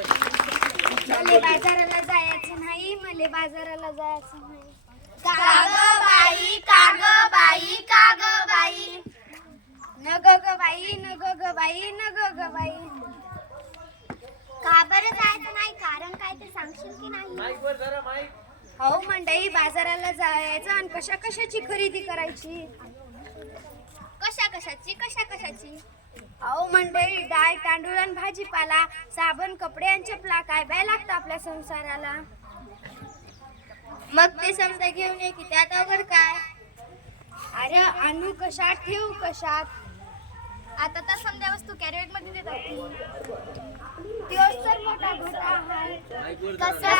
मले बाजाराला जायचं नाही मले बाजाराला जायचं नाही. काग बाई काग बाई काग बाई न ग ग बाई न ग बाई न ग ग बाई. का बरं जायचं नाही? कारण काय ते सांगशील की नाही? हो मंडई बाजाराला जायचं आणि कशा कशाची खरेदी करायची? कशा कशाची? कशा कशाची? अहो मंडई डाळ तांदूळ आणि भाजीपाला साबण कपडे आणि चपला काय बाय लागतं आपल्या संसाराला. मग ते समजा घेऊन ये की त्यात अवघड काय? अरे आणू कशात ठेवू कशात? आता तर समजा वस्तू कॅरेटमध्ये देतात तोच तर मोठा घोटा आहे. कसा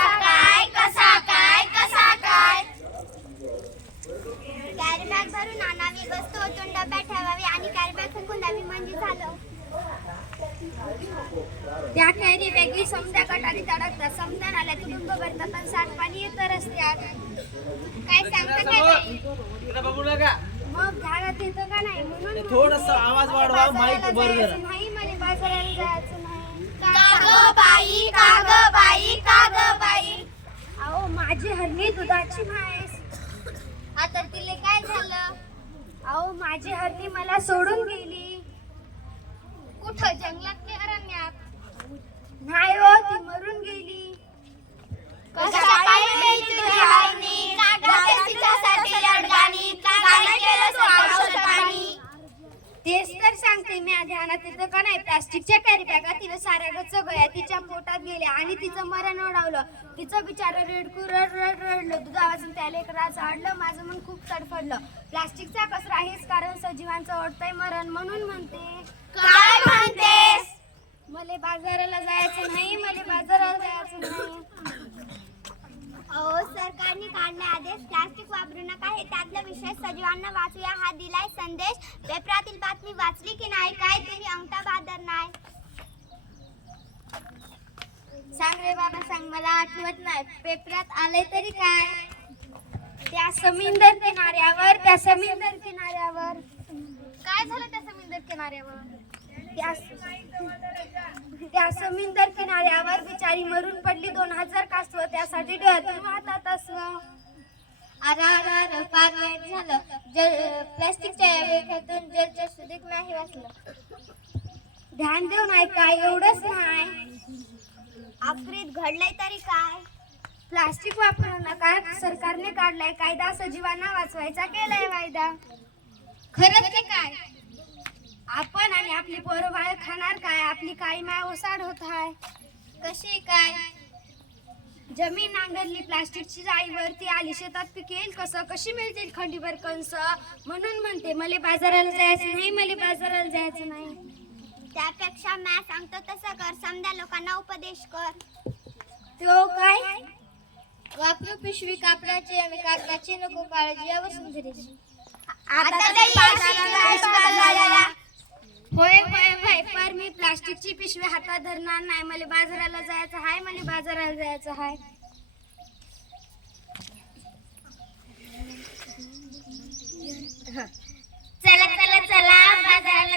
झालं त्या कॅरी बॅगी समजा गटारी तडकतात समजा भरतात सांडपाणी येतं रस्त्यात काय सांगता काय समोर बाई? इकडे बघू नका. मग झाडात येतं का नाही? म्हणून ते थोडंसं आवाज वाढवा, बाजाराला माईक वर जरा. नाही मला बाजाराला जायचं नाही. काग बाई काग बाई काग बाई. अहो माझी हरणी दुधाची म्हैस. आता तिले काय झालं? अहो माझी हरणी मला सोडून गेली कुठं जंगलात की अरण्यात नाही हो ती मरून गेली कशा काय बाई तुझी आईनी गाते तिच्यासाठी रडगाणी गाणं केलं औषध पाणी तेच तर सांगते मी आधी का नाही प्लास्टिकच्या कॅरी बॅगा तिला साऱ्या गच्च गया तिच्या पोटात गेल्या आणि तिचं मरण ओढावलं. तिचं बिचारं रेडकू रड रड रडलं. दुधा वाजून त्या लेकराचं अडलं माझं मन खूप तडफडलं. प्लास्टिकचा कचरा हेच कारण सजीवांचं ओढतंय मरण म्हणून म्हणते. काय म्हणते मले बाजाराला जायचं नाही मले बाजाराला जायचं नाही अहो सरकारने काढले आदेश प्लास्टिक आहे त्यातला विषय सजीवांना वाचूया. हा दिलाय संदेश. पेपरातील बातमी वाचली की नाही काय तुम्ही अंगठा बहादर नाही. सांग रे बाबा सांग मला आठवत नाही. पेपरात आले तरी काय? त्या समिंदर किनाऱ्यावर त्या समिंदर किनाऱ्यावर. काय झालं त्या समिंदर किनाऱ्यावर? त्या त्या किनाऱ्यावर बिचारी मरून पडली. दोन हजार कासव त्यासाठी डोळ्यातून वाहतात असं. अरे अरे अरे फार वाईट झालं. जल प्लास्टिकच्या वेगातून जलचर सुधीक नाही वाचलं. ध्यान देऊन ऐका एवढंच नाही. आखरीत घडलंय तरी काय? प्लास्टिक वापरू नका सरकारने काढलाय? कायदा सजीवांना वाचवायचा केलाय वायदा. खरंच की काय? आपण आणि आपली पोरं बाळ खाणार काय? आपली काळी माय ओसाड होत आहे कशी काय? जमीन नांगरली प्लास्टिकची जाळीवरती आली शेतात पिकेल कसं? कशी मिळतील खंडीभर कंस म्हणून म्हणते मले बाजाराला जायचं नाही मले बाजाराला जायचं नाही. त्यापेक्षा मॅ सांगतो तसं कर समजा लोकांना उपदेश कर. तो काय? वापरू पिशवी कापडाची आणि कागदाची नको काळजी या वसुंधरेची आता तरी बाजाराला. होय होय होय पर मी प्लास्टिकची पिशवी हातात धरणार नाही. मला बाजाराला जायचं हाय मला बाजाराला जायचं हाय. चला चला चला बाजाराला